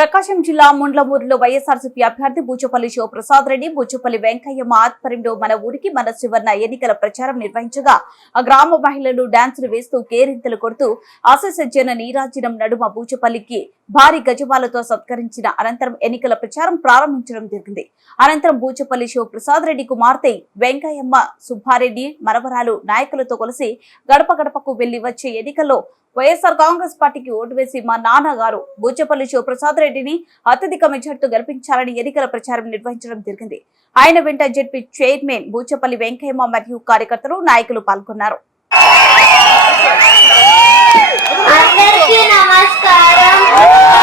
ప్రకాశం జిల్లా ముండ్లమూరులో వైఎస్ఆర్సీపీ అభ్యర్థి బూచపల్లి శివప్రసాద్ రెడ్డి, బూచపల్లి వెంకయ్యమ్మ ఆధ్వర్యంలో మన ఊరికి మన శివన్న ఎన్నికల ప్రచారం నిర్వహించగా ఆ గ్రామ మహిళలు డాన్సులు వేస్తూ కేరింతలు కొడుతూ ఆశీస్సజ్జన నీరాజనం నడుమ బూచపల్లికి భారీ గజమాలతో సత్కరించిన అనంతరం ఎన్నికల ప్రచారం ప్రారంభించడం జరిగింది. అనంతరం బూచపల్లి శివప్రసాద్ రెడ్డి కుమార్తె వెంకయ్యమ్మ సుబ్బారెడ్డి మనవరాలు నాయకులతో కలిసి గడప గడపకు వెళ్లి వచ్చే ఎన్నికల్లో వైఎస్ఆర్ కాంగ్రెస్ పార్టీకి ఓటు వేసి మా నాన్నగారు బూచపల్లి శివప్రసాద్ రెడ్డిని అత్యధిక మెజార్టీతో గెలిపించాలని ఎన్నికల ప్రచారం నిర్వహించడం జరిగింది. ఆయన వెంట జెడ్పీ చైర్మన్ బూచపల్లి వెంకయ్యమ్మ మరియు కార్యకర్తలు నాయకులు పాల్గొన్నారు. అందరికీ నమస్కారం.